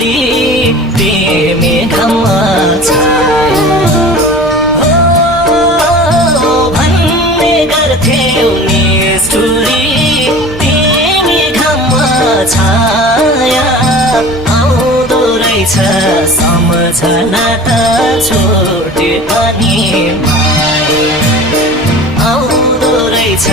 भोलि तिमी घाममा छाया भन्ने गर्थ्यौ निष्ठुरी तिमी घाममा छाया आउँदो रहेछ सम्झना त छोटे पनि माया आउँदो रहेछ